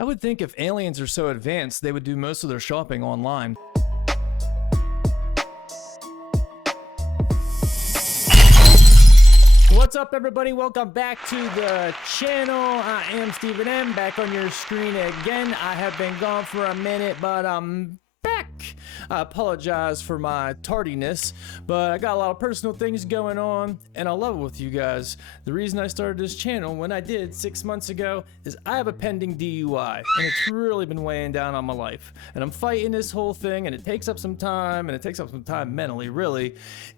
I would think if aliens are so advanced, they would do most of their shopping online. What's up, everybody? Welcome back to the channel. I am Stephen M, back on your screen again. I have been gone for a minute, but I'm back. I apologize for my tardiness, but I got a lot of personal things going on, and I love it with you guys. The reason I started this channel when I did 6 months ago is I have a pending DUI, and it's really been weighing down on my life. And I'm fighting this whole thing, and it takes up some time, and it takes up some time mentally, really.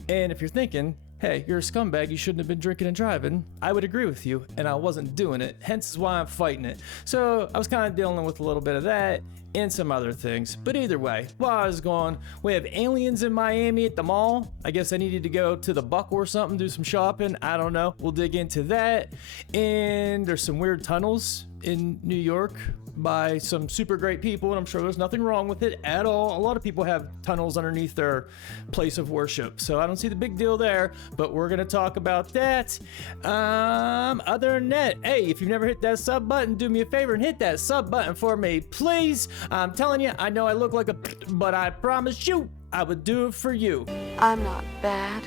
And if you're thinking, hey, you're a scumbag, you shouldn't have been drinking and driving, I would agree with you, and I wasn't doing it, hence is why I'm fighting it. So I was kind of dealing with a little bit of that and some other things. But either way, while I was gone, we have aliens in Miami at the mall. I guess I needed to go to the Buck or something, do some shopping, I don't know. We'll dig into that. And there's some weird tunnels in New York by some super great people, and I'm sure there's nothing wrong with it at all. A lot of people have tunnels underneath their place of worship, so I don't see the big deal there, but we're gonna talk about that. Other than that, hey, if you've never hit that sub button, do me a favor and hit that sub button for me, please. I'm telling you, I know I look like a but I promise you I would do it for you. I'm not bad.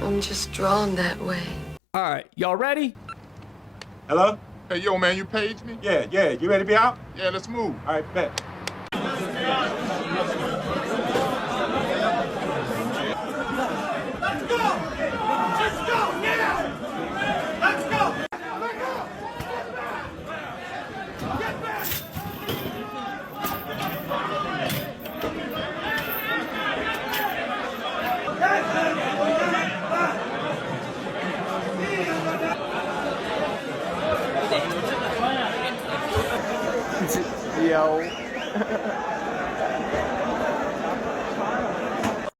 I'm just drawn that way. All right, y'all ready? Hello? Hey, yo, man, you paged me? Yeah. You ready to be out? Yeah, let's move. All right, bet. Yo.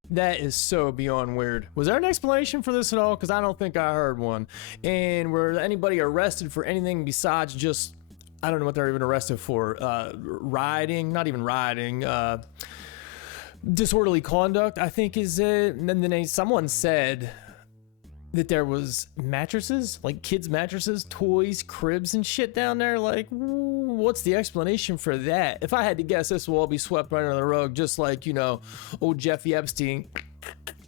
That is so beyond weird. Was there an explanation for this at all? Because I don't think I heard one. And were anybody arrested for anything besides just, I don't know what they're even arrested for, rioting, not even rioting, disorderly conduct, I think is it. And then someone said that there was mattresses, like kids' mattresses, toys, cribs, and shit down there. Like, what's the explanation for that? If I had to guess, this will all be swept right under the rug, just like, you know, old Jeffrey Epstein.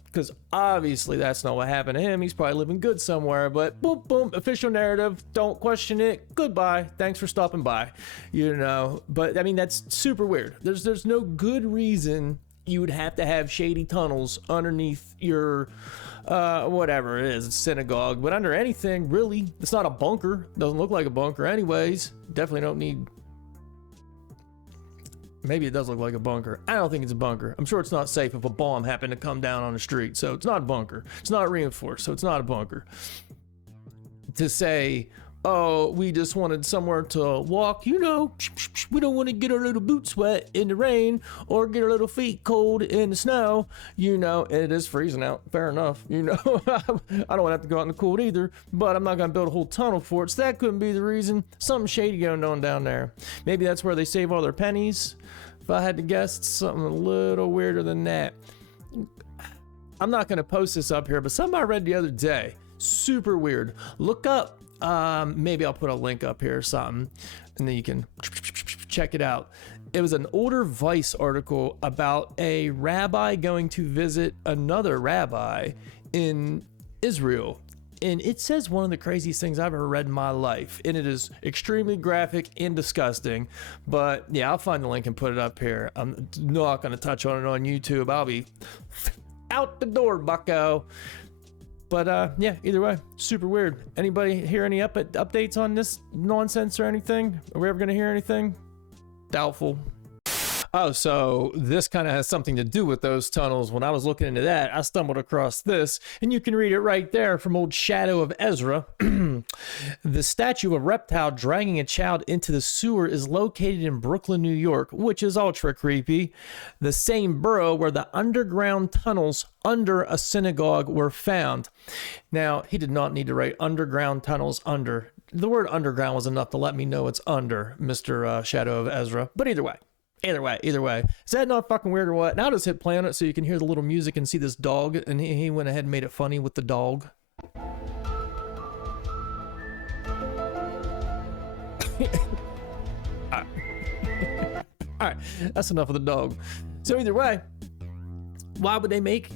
Because obviously that's not what happened to him. He's probably living good somewhere, but boom, boom, official narrative. Don't question it. Goodbye. Thanks for stopping by. You know, but I mean, that's super weird. There's no good reason you would have to have shady tunnels underneath your whatever it is, synagogue, but under anything really. It's not a bunker. Doesn't look like a bunker anyways. Definitely don't need, maybe it does look like a bunker. I don't think it's a bunker. I'm sure it's not safe if a bomb happened to come down on the street, so it's not a bunker. It's not reinforced, so it's not a bunker. To say, oh, we just wanted somewhere to walk, you know, we don't want to get our little boots wet in the rain or get our little feet cold in the snow, you know, and it is freezing out, fair enough, you know. I don't want to have to go out in the cold either, but I'm not going to build a whole tunnel for it, so that couldn't be the reason. Something shady going on down there. Maybe that's where they save all their pennies. If I had to guess, it's something a little weirder than that. I'm not going to post this up here, but something I read the other day, super weird. Look up, maybe I'll put a link up here or something, and then you can check it out. It was an older Vice article about a rabbi going to visit another rabbi in Israel. And it says one of the craziest things I've ever read in my life. And it is extremely graphic and disgusting. But yeah, I'll find the link and put it up here. I'm not going to touch on it on YouTube. I'll be out the door, bucko. But yeah, either way, super weird. Anybody hear any updates on this nonsense or anything? Are we ever going to hear anything? Doubtful. Oh, so this kind of has something to do with those tunnels. When I was looking into that, I stumbled across this, and you can read it right there from old Shadow of Ezra. The statue of a reptile dragging a child into the sewer is located in Brooklyn, New York, which is ultra creepy. The same borough where the underground tunnels under a synagogue were found. Now, he did not need to write underground tunnels under. The word underground was enough to let me know it's under, Mr. Shadow of Ezra. But either way. Either way. Is that not fucking weird or what? Now just hit play on it so you can hear the little music and see this dog, and he went ahead and made it funny with the dog. right, that's enough of the dog. So either way, why would they make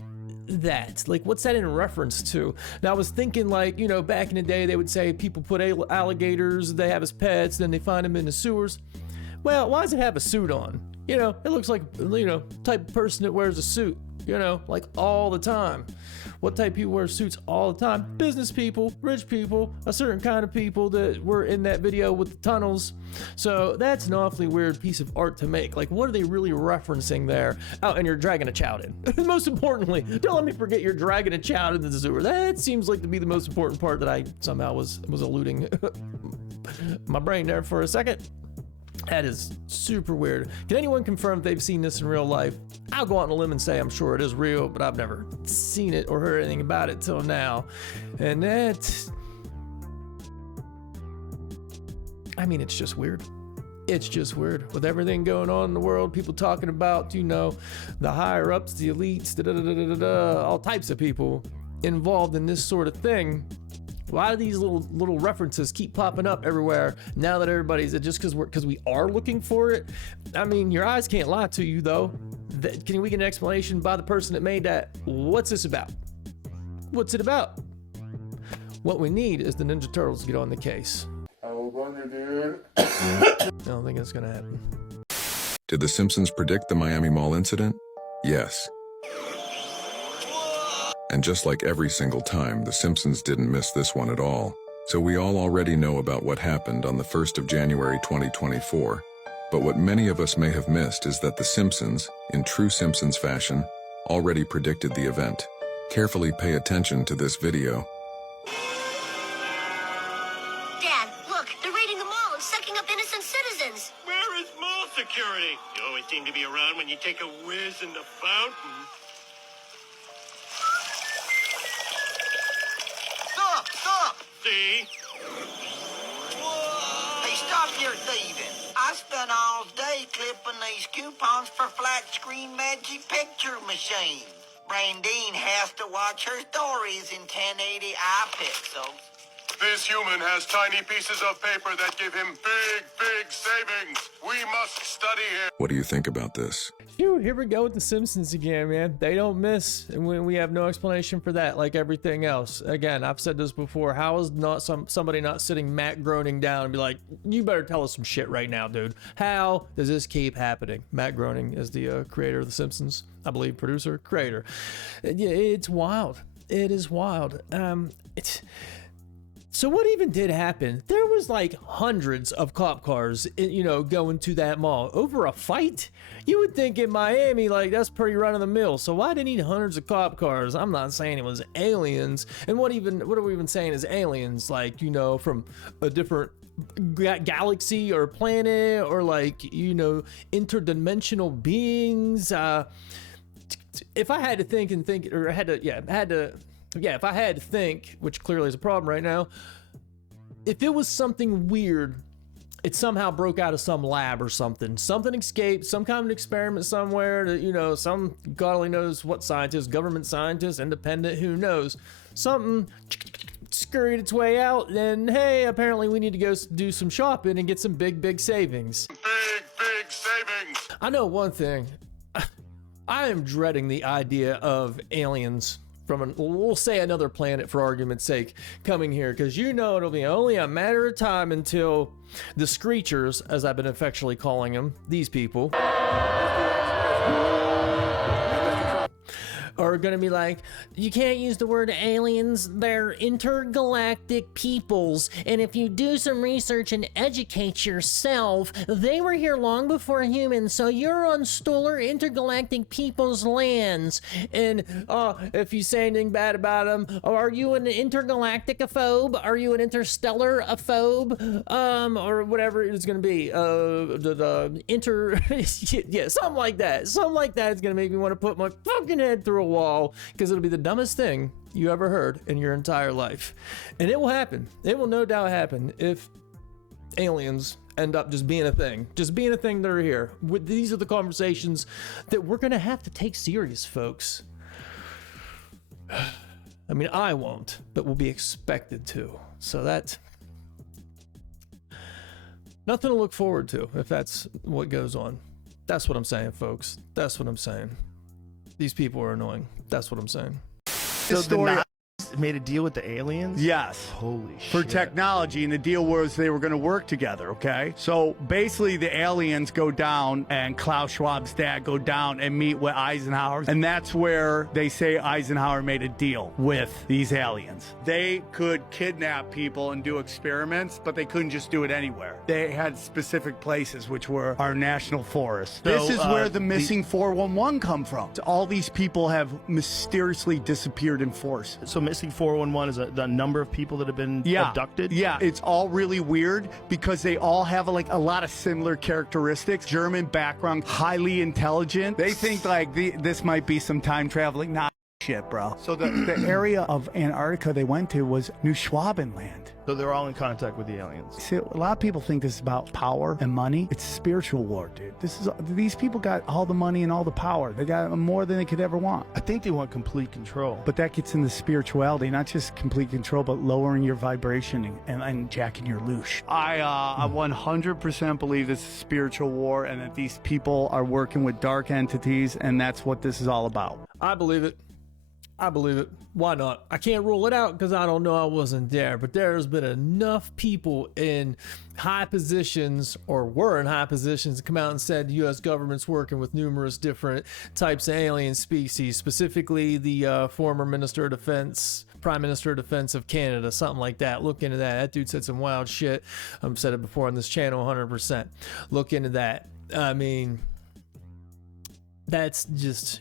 that? Like, what's that in reference to? Now, I was thinking, like, you know, back in the day, they would say people put alligators they have as pets, then they find them in the sewers. Well, why does it have a suit on? You know, it looks like, you know, type of person that wears a suit, you know, like all the time. What type of people wear suits all the time? Business people, rich people, a certain kind of people that were in that video with the tunnels. So that's an awfully weird piece of art to make. Like, what are they really referencing there? Oh, and you're dragging a child in. Most importantly, don't let me forget you're dragging a child into the sewer. That seems like to be the most important part that I somehow was eluding my brain there for a second. That is super weird. Can anyone confirm if they've seen this in real life? I'll go out on a limb and say I'm sure it is real, but I've never seen it or heard anything about it till now. And that, I mean, it's just weird. It's just weird. With everything going on in the world, people talking about, you know, the higher ups, the elites, all types of people involved in this sort of thing. Why do these little references keep popping up everywhere now that everybody's just because we are looking for it? I mean, your eyes can't lie to you, though. Can we get an explanation by the person that made that? What's this about? What's it about? What we need is the Ninja Turtles to get on the case. I wonder, dude. I don't think it's gonna happen. Did The Simpsons predict the Miami Mall incident? Yes. And just like every single time, The Simpsons didn't miss this one at all. So we all already know about what happened on the 1st of January 2024. But what many of us may have missed is that The Simpsons, in true Simpsons fashion, already predicted the event. Carefully pay attention to this video. Dad, look, they're raiding the mall and sucking up innocent citizens. Where is mall security? You always seem to be around when you take a whiz in the fountain. Stop! See? Hey, stop your thieving. I spent all day clipping these coupons for flat screen magic picture machine. Brandine has to watch her stories in 1080i pixels. This human has tiny pieces of paper that give him big savings. We must study him. What do you think about this? Phew, here we go with the Simpsons again, man. They don't miss, and we have no explanation for that, like everything else. Again, I've said this before. How is not somebody not sitting Matt groaning down and be like, "You better tell us some shit right now, dude"? How does this keep happening? Matt Groening is the creator of the Simpsons, I believe, producer, creator. Yeah, it's wild. It is wild. So what even did happen? There was like hundreds of cop cars, you know, going to that mall over a fight. You would think in Miami, like, that's pretty run of the mill. So why do you need hundreds of cop cars? I'm not saying it was aliens. And what are we even saying is aliens? Like, you know, from a different galaxy or planet, or like, you know, interdimensional beings. If I had to think, if I had to think, which clearly is a problem right now, if it was something weird, it somehow broke out of some lab or something. Something escaped, some kind of experiment somewhere that, you know, some God only knows what scientist, government scientist, independent, who knows. Something scurried its way out, and hey, apparently we need to go do some shopping and get some big savings. Big savings. I know one thing. I am dreading the idea of aliens from we'll say another planet for argument's sake coming here, because you know it'll be only a matter of time until the Screechers, as I've been affectionately calling them, these people, are gonna be like, you can't use the word aliens, they're intergalactic peoples, and if you do some research and educate yourself, they were here long before humans, so you're on Stolar intergalactic people's lands, and if you say anything bad about them, are you an intergalactic-ophobe? Are you an interstellar-ophobe? Or whatever it's gonna be, yeah, something like that is gonna make me want to put my fucking head through a wall, because it'll be the dumbest thing you ever heard in your entire life. And it will happen. It will no doubt happen if aliens end up just being a thing that are here. These are the conversations that we're gonna have to take serious, folks. I mean, I won't, but we'll be expected to. So that's nothing to look forward to if that's what goes on. That's what I'm saying, folks. That's what I'm saying. These people are annoying. That's what I'm saying. So the Nazis made a deal with the aliens? Yes. Holy shit. For technology, and the deal was they were going to work together, okay? So basically the aliens go down and Klaus Schwab's dad go down and meet with Eisenhower, and that's where they say Eisenhower made a deal with these aliens. They could kidnap people and do experiments, but they couldn't just do it anywhere. They had specific places, which were our national forests. This is where the missing 411 come from. All these people have mysteriously disappeared in force. So missing 411 is the number of people that have been abducted? Yeah, it's all really weird because they all have like a lot of similar characteristics. German background, highly intelligent. They think like this might be some time traveling. Nah, shit, bro. So the area of Antarctica they went to was New Schwabenland. So they're all in contact with the aliens. See, a lot of people think this is about power and money. It's spiritual war, dude. These people got all the money and all the power. They got more than they could ever want. I think they want complete control. But that gets into spirituality, not just complete control, but lowering your vibration and jacking your loosh. I 100% believe this is spiritual war and that these people are working with dark entities, and that's what this is all about. I believe it. I believe it. Why not? I can't rule it out because I don't know. I wasn't there. But there's been enough people in high positions or were in high positions to come out and said the U.S. government's working with numerous different types of alien species, specifically the former Minister of Defense, Prime Minister of Defense of Canada, something like that. Look into that. That dude said some wild shit. I've said it before on this channel 100%. Look into that. I mean, that's just...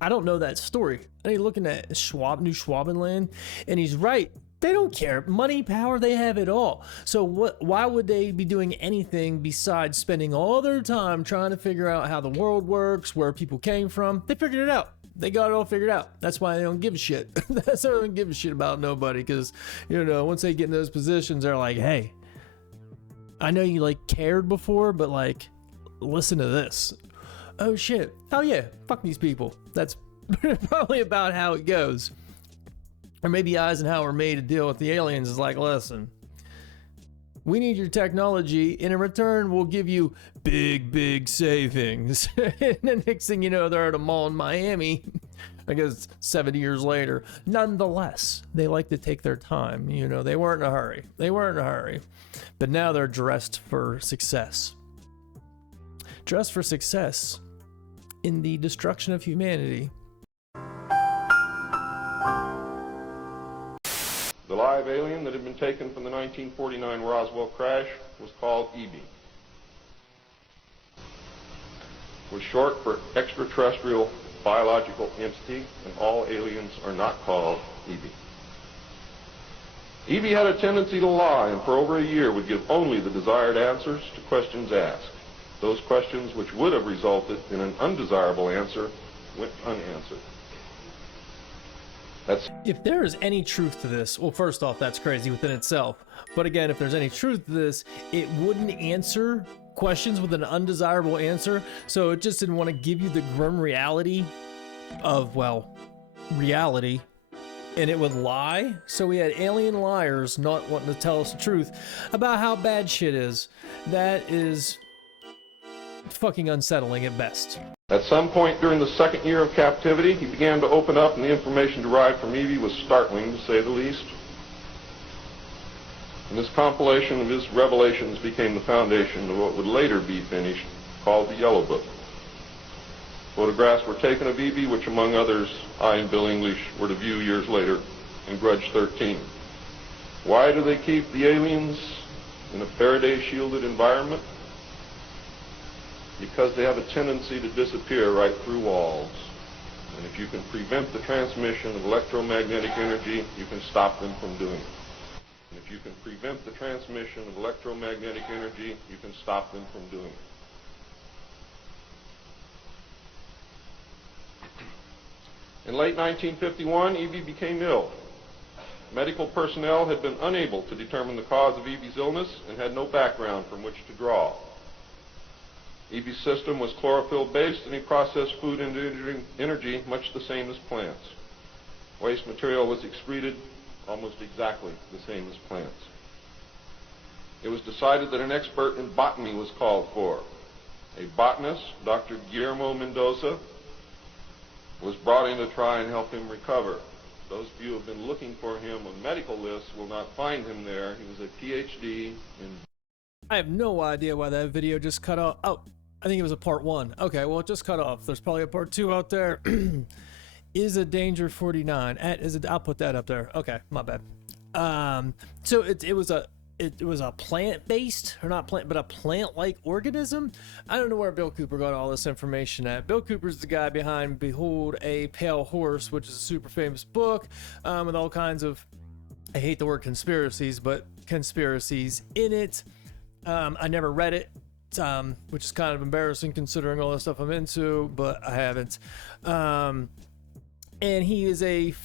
I don't know that story. I mean, looking at New Schwabenland, and he's right. They don't care. Money, power, they have it all. So why would they be doing anything besides spending all their time trying to figure out how the world works, where people came from? They figured it out. They got it all figured out. That's why they don't give a shit. That's why they don't give a shit about nobody, because, you know, once they get in those positions, they're like, hey, I know you, like, cared before, but, like, listen to this. Oh shit. Oh yeah, fuck these people. That's probably about how it goes. Or maybe Eisenhower made a deal with the aliens. Is like, listen, we need your technology. In return, we'll give you big savings. And the next thing you know, they're at a mall in Miami. I guess 70 years later. Nonetheless, they like to take their time. You know, they weren't in a hurry. But now they're dressed for success. Dressed for success in the destruction of humanity. The live alien that had been taken from the 1949 Roswell crash was called EB. It was short for extraterrestrial biological entity, and all aliens are not called EB. EB had a tendency to lie, and for over a year would give only the desired answers to questions asked. Those questions which would have resulted in an undesirable answer went unanswered. If there is any truth to this, well, first off, that's crazy within itself. But again, if there's any truth to this, it wouldn't answer questions with an undesirable answer. So it just didn't want to give you the grim reality of, well, reality. And it would lie. So we had alien liars not wanting to tell us the truth about how bad shit is. That is fucking unsettling at best. At some point during the second year of captivity, he began to open up, and the information derived from Evie was startling, to say the least. And this compilation of his revelations became the foundation of what would later be finished, called the Yellow Book. Photographs were taken of Evie, which among others, I and Bill English were to view years later in Grudge 13. Why do they keep the aliens in a Faraday-shielded environment? Because they have a tendency to disappear right through walls. And if you can prevent the transmission of electromagnetic energy, you can stop them from doing it. And if you can prevent the transmission of electromagnetic energy, you can stop them from doing it. In late 1951, Evie became ill. Medical personnel had been unable to determine the cause of Evie's illness and had no background from which to draw. Evie's system was chlorophyll-based, and he processed food into energy much the same as plants. Waste material was excreted almost exactly the same as plants. It was decided that an expert in botany was called for. A botanist, Dr. Guillermo Mendoza, was brought in to try and help him recover. Those of you who have been looking for him on medical lists will not find him there. He was a PhD in... I have no idea why that video just cut off. Oh, I think it was a part 1. Okay, well, it just cut off. There's probably a part 2 out there. Is a danger 49 I'll put that up there. Okay, my bad. So it was a plant-based, or not plant, but a plant-like organism. I don't know where Bill Cooper got all this information at. Bill Cooper's the guy behind Behold a Pale Horse, which is a super famous book with all kinds of, I hate the word conspiracies, but conspiracies in it. I never read it, which is kind of embarrassing considering all the stuff I'm into, but I haven't. And he is a he's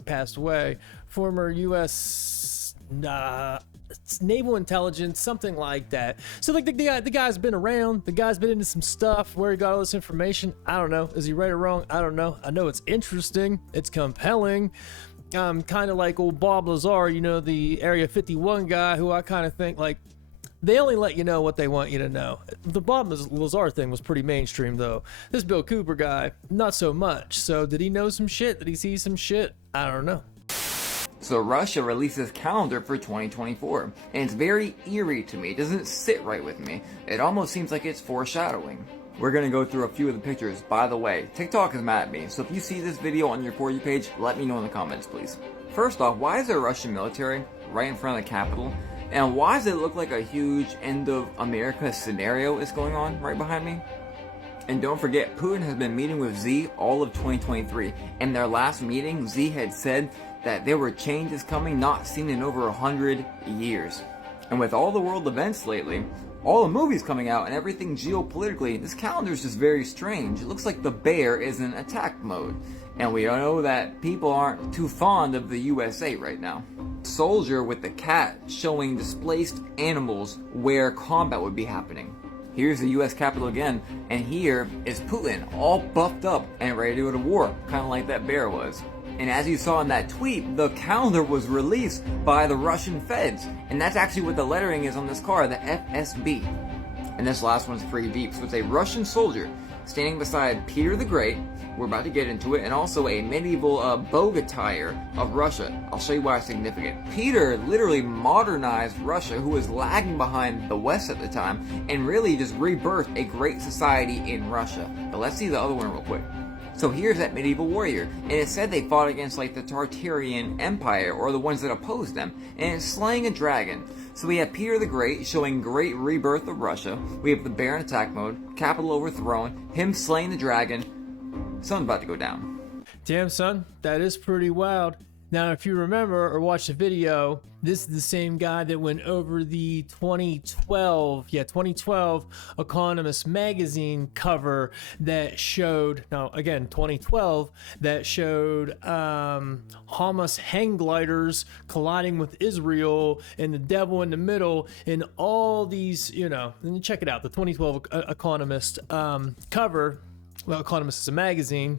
passed away, former U.S. Naval Intelligence, something like that. So like the guy's been around, the guy's been into some stuff. Where he got all this information, I don't know. Is he right or wrong? I don't know. I know it's interesting, it's compelling. Kind of like old Bob Lazar, you know, the Area 51 guy, who I kind of think like, they only let you know what they want you to know. The Bob Lazar thing was pretty mainstream, though. This Bill Cooper guy, not so much. So did he know some shit? Did he see some shit? I don't know. So Russia releases calendar for 2024, and it's very eerie to me. It doesn't sit right with me. It almost seems like it's foreshadowing. We're gonna go through a few of the pictures. By the way, TikTok is mad at me, so if you see this video on your For You page, let me know in the comments, please. First off, why is there a Russian military right in front of the Capitol? And why does it look like a huge end of America scenario is going on right behind me? And don't forget, Putin has been meeting with Xi all of 2023. In their last meeting, Xi had said that there were changes coming not seen in over 100 years. And with all the world events lately, all the movies coming out and everything geopolitically, this calendar is just very strange. It looks like the bear is in attack mode. And we know that people aren't too fond of the USA right now. Soldier with the cat showing displaced animals where combat would be happening. Here's the US Capitol again, and here is Putin all buffed up and ready to go to war, kind of like that bear was. And as you saw in that tweet, the calendar was released by the Russian feds, and that's actually what the lettering is on this car, the FSB. And this last one's pretty deep, so it's a Russian soldier standing beside Peter the Great, we're about to get into it, and also a medieval bow attire of Russia. I'll show you why it's significant. Peter literally modernized Russia, who was lagging behind the West at the time, and really just rebirthed a great society in Russia. But let's see the other one real quick. So here's that medieval warrior, and it said they fought against like the Tartarian Empire, or the ones that opposed them, and it's slaying a dragon. So we have Peter the Great showing great rebirth of Russia, we have the bear in attack mode, capital overthrown, him slaying the dragon, something's about to go down. Damn, son, that is pretty wild. Now, if you remember or watch the video, this is the same guy that went over the 2012 Economist magazine cover that showed, now again, 2012, that showed Hamas hang gliders colliding with Israel and the devil in the middle, and all these, you know, and check it out, the 2012 Economist cover. Well, Economist is a magazine.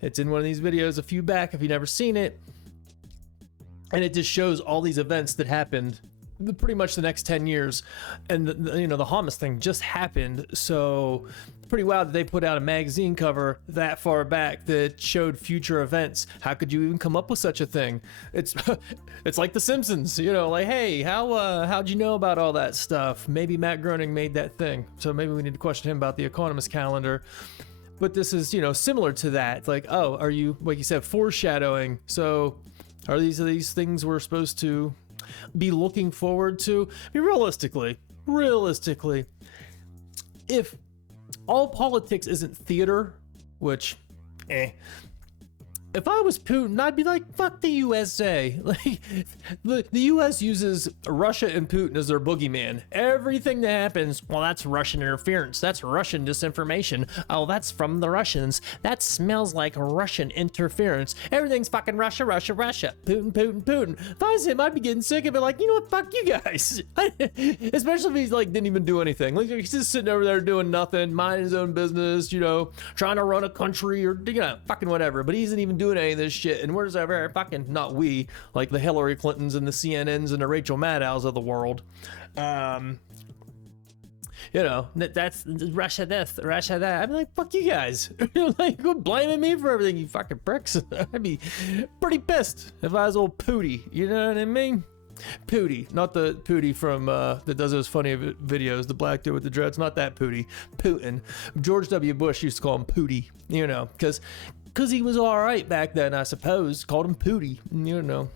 It's in one of these videos a few back if you've never seen it. And it just shows all these events that happened pretty much the next 10 years. And, the Hamas thing just happened. So pretty wild that they put out a magazine cover that far back that showed future events. How could you even come up with such a thing? It's like The Simpsons, you know, like, hey, how'd you know about all that stuff? Maybe Matt Groening made that thing. So maybe we need to question him about the Economist calendar. But this is, you know, similar to that. Like, oh, are you, like you said, foreshadowing? So are these things we're supposed to be looking forward to? I mean, realistically, if all politics isn't theater, which, if I was Putin, I'd be like, fuck the USA. Like, the US uses Russia and Putin as their boogeyman. Everything that happens, well, that's Russian interference. That's Russian disinformation. Oh, that's from the Russians. That smells like Russian interference. Everything's fucking Russia, Russia, Russia. Putin, Putin, Putin. If I was him, I'd be getting sick of it. Like, you know what? Fuck you guys. Especially if he's like, didn't even do anything. Like, he's just sitting over there doing nothing, minding his own business, you know, trying to run a country or, you know, fucking whatever. But he isn't even doing any of this shit, and where's our fucking, not we, like the Hillary Clintons and the CNNs and the Rachel Maddows of the world. you know, that's Russia this, Russia that. I'd be like, fuck you guys. Like, quit blaming me for everything, you fucking pricks. I'd be pretty pissed if I was old Pootie, you know what I mean? Pootie, not the Pootie from that does those funny videos, the black dude with the dreads, not that Pootie. Putin. George W. Bush used to call him Pootie, you know, because he was all right back then, I suppose. Called him Pootie, you know.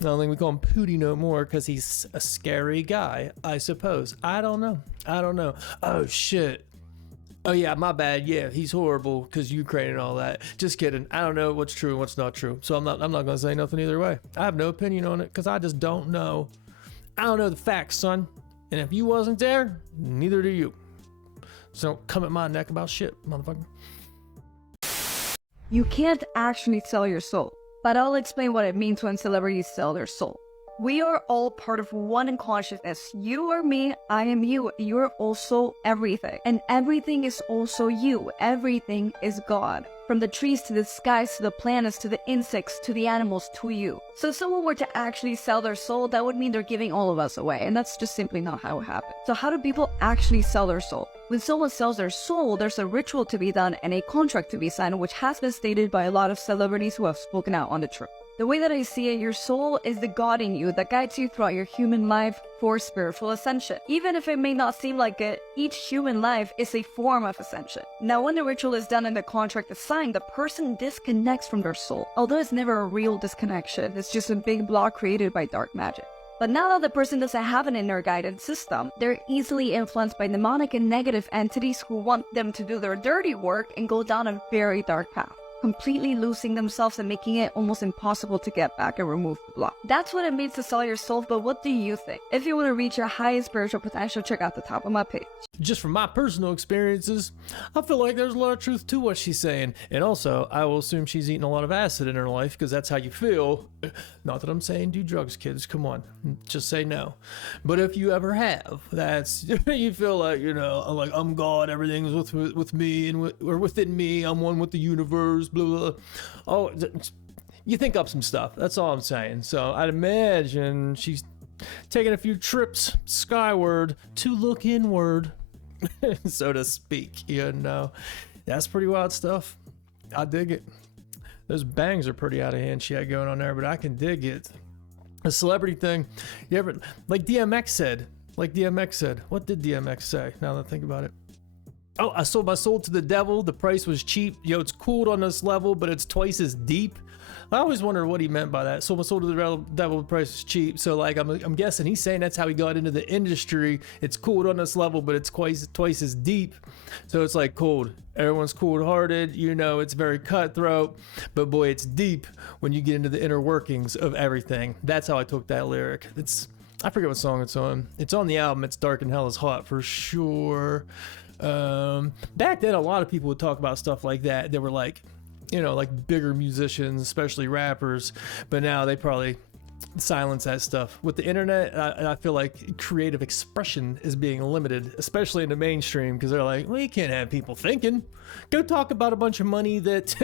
I don't think we call him Pootie no more because he's a scary guy, I suppose. I don't know. Oh, shit. Oh, yeah, my bad. Yeah, he's horrible because Ukraine and all that. Just kidding. I don't know what's true and what's not true. So I'm not going to say nothing either way. I have no opinion on it because I just don't know. I don't know the facts, son. And if you wasn't there, neither do you. So don't come at my neck about shit, motherfucker. You can't actually sell your soul. But I'll explain what it means when celebrities sell their soul. We are all part of one consciousness. You are me, I am you. You're also everything. And everything is also you. Everything is God. From the trees to the skies to the planets to the insects to the animals to you. So if someone were to actually sell their soul, that would mean they're giving all of us away. And that's just simply not how it happens. So how do people actually sell their soul? When someone sells their soul, there's a ritual to be done and a contract to be signed, which has been stated by a lot of celebrities who have spoken out on the truth. The way that I see it, your soul is the God in you that guides you throughout your human life for spiritual ascension. Even if it may not seem like it, each human life is a form of ascension. Now, when the ritual is done and the contract is signed, the person disconnects from their soul. Although it's never a real disconnection, it's just a big block created by dark magic. But now that the person doesn't have an inner guidance system, they're easily influenced by demonic and negative entities who want them to do their dirty work and go down a very dark path, completely losing themselves and making it almost impossible to get back and remove the block. That's what it means to sell your soul, but what do you think? If you want to reach your highest spiritual potential, check out the top of my page. Just from my personal experiences, I feel like there's a lot of truth to what she's saying. And also, I will assume she's eaten a lot of acid in her life because that's how you feel. Not that I'm saying do drugs, kids. Come on. Just say no. But if you ever have, that's, you feel like, you know, like I'm God, everything's with me and or within me. I'm one with the universe, blah, blah, blah. Oh, you think up some stuff. That's all I'm saying. So I'd imagine she's taking a few trips skyward to look inward, so to speak. You know, that's pretty wild stuff. I dig it. Those bangs are pretty out of hand she had going on there, but I can dig it. A celebrity thing, you ever, like DMX said, what did DMX say? Now that I think about it. Oh, I sold my soul to the devil. The price was cheap. Yo, it's cooled on this level, but it's twice as deep. I always wonder what he meant by that. Sold my soul to the devil, the price is cheap. So like, I'm guessing he's saying that's how he got into the industry. It's cooled on this level, but it's twice as deep. So it's like cold. Everyone's cold-hearted. You know, it's very cutthroat, but boy, it's deep when you get into the inner workings of everything. That's how I took that lyric. I forget what song it's on. It's on the album. It's Dark and Hell is Hot for sure. Back then, a lot of people would talk about stuff like that. They were like, you know, like bigger musicians, especially rappers, but now they probably silence that stuff. With the internet, I feel like creative expression is being limited, especially in the mainstream, because they're like, well, you can't have people thinking. Go talk about a bunch of money that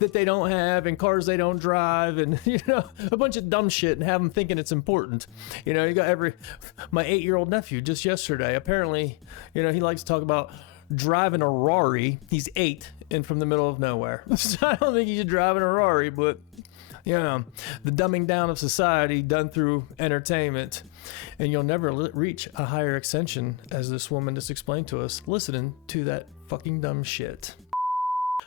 that they don't have and cars they don't drive and, you know, a bunch of dumb shit and have them thinking it's important. You know, you got my 8-year-old nephew just yesterday, apparently, you know, he likes to talk about driving a Rari. He's 8 and from the middle of nowhere. So I don't think he should drive in a Rari, but you know, the dumbing down of society done through entertainment, and you'll never reach a higher ascension, as this woman just explained to us, listening to that fucking dumb shit.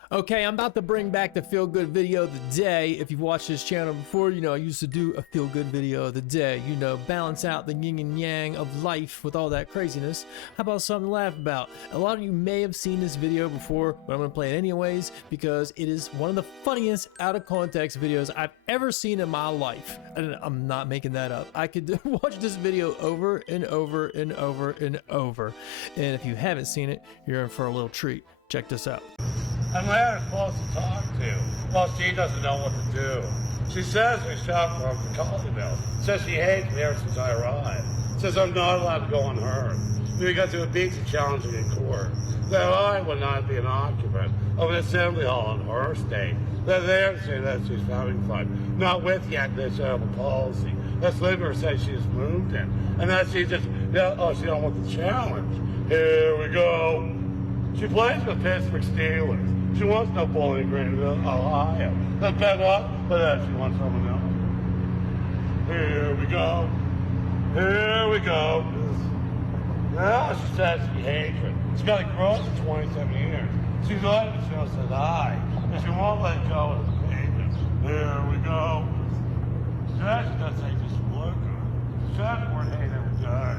Okay, I'm about to bring back the feel-good video of the day. If you've watched this channel before, you know I used to do a feel-good video of the day. You know, balance out the yin and yang of life with all that craziness. How about something to laugh about? A lot of you may have seen this video before, but I'm going to play it anyways because it is one of the funniest out-of-context videos I've ever seen in my life. And I'm not making that up. I could watch this video over and over and over and over. And if you haven't seen it, you're in for a little treat. Check this out. I'm Larry supposed to talk to. Well, she doesn't know what to do. She says we shop from the coffee mill. Says she hates me ever since I arrived. Says I'm not allowed to go on her. Because it would beat the challenging in court. That I would not be an occupant of an assembly hall on her estate. They're there to say that she's having fun. Not with yet this policy. That Sliver says she's moved in. And that she's just Yeah, oh, she don't want the challenge. Here we go. She plays for Pittsburgh Steelers. She wants no Bowling Green, Ohio. That's bad luck, but she wants someone else. Here we go. Here we go. Now she says she hates it. She's got a growth for 27 years. She's glad that she said hi. And she won't let go of the pages. Here we go. She says she's gonna take this worker. She says the word hate every day.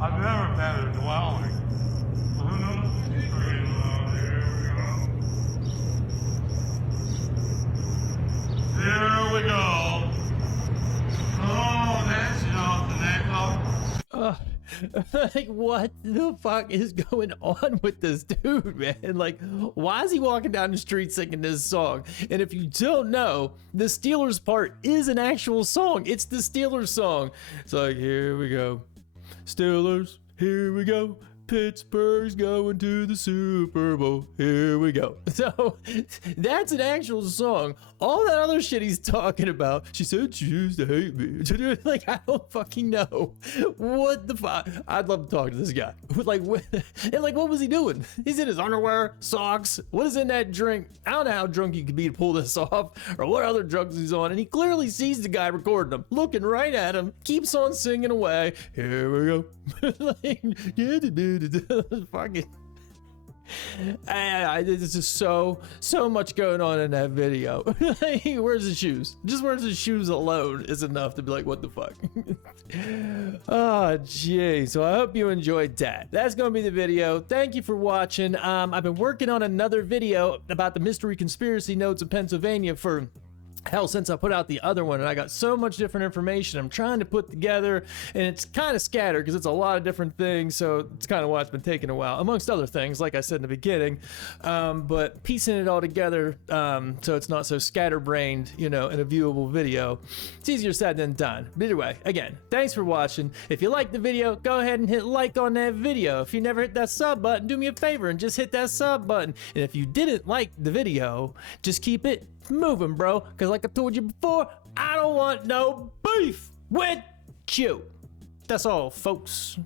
I've never been in a dwelling. She's pretty low. Here we go. Here we go. Oh, that's off the neck off. Like, what the fuck is going on with this dude, man? Like, why is he walking down the street singing this song? And if you don't know, the Steelers part is an actual song. It's the Steelers song. It's like, here we go. Steelers, here we go. Pittsburgh's going to the Super Bowl. Here we go. So that's an actual song. All that other shit he's talking about. She said she used to hate me. Like, I don't fucking know. What the fuck? I'd love to talk to this guy. Like, and like, what was he doing? He's in his underwear, socks. What is in that drink? I don't know how drunk you could be to pull this off, or what other drugs he's on. And he clearly sees the guy recording him, looking right at him, keeps on singing away. Here we go. Like, fucking. There's just so much going on in that video. He wears his shoes. Just wears his shoes alone is enough to be like, what the fuck? Oh, gee. So I hope you enjoyed that. That's gonna be the video. Thank you for watching. I've been working on another video about the mystery conspiracy notes of Pennsylvania for hell since I put out the other one, and I got so much different information I'm trying to put together, and it's kind of scattered because it's a lot of different things, so it's kind of why it's been taking a while, amongst other things, like I said in the beginning. But piecing it all together so it's not so scatterbrained, you know, in a viewable video, it's easier said than done. But either way, again, thanks for watching. If you liked the video, go ahead and hit like on that video. If you never hit that sub button, do me a favor and just hit that sub button. And if you didn't like the video, just keep it moving, bro, because like I told you before, I don't want no beef with you. That's all, folks.